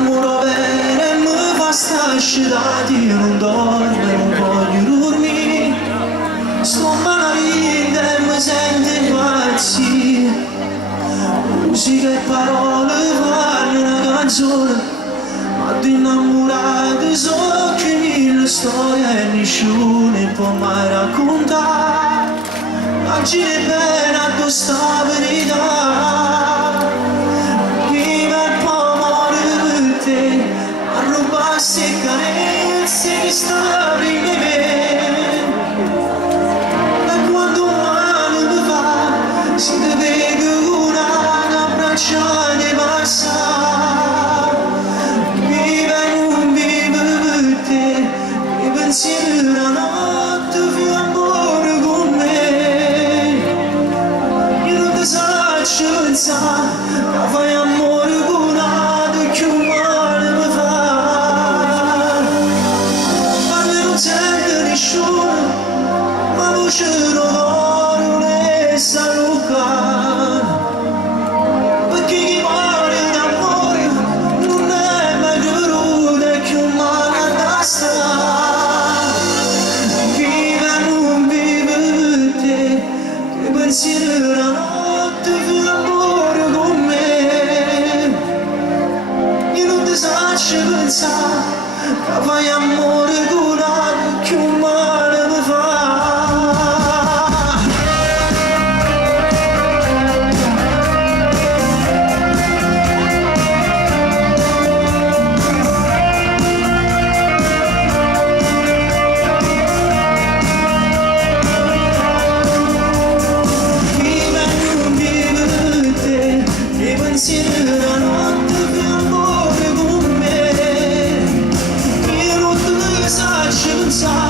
innamoro bene e mi fa stascitati, non dormo e non voglio dormire, sto malamente e mi sento impazzire, musica e parole fanno una canzone, ma di innamorati so che mille storie e nessuno può mai raccontare, immagini bene a questa verità. Se carezze che stavi in me, da quando un mano mi fa, si deve che una abbraccia di passare, vive e non vive per te, i pensieri della notte fino amore con me, io non ti saccio pensare, che fai amore con una che un male mi fa. Ma voce non resta Luca, perché chi muore d'amore non è mai crudo che un male da stare, vive e non vive per te, che pensieri della notte fai amore con me, io non ti saccio pensare, che fai amore con che un male mi fa. Vive e non vive per te, i pensieri della notte per amore con me, io non ti saccio pensare.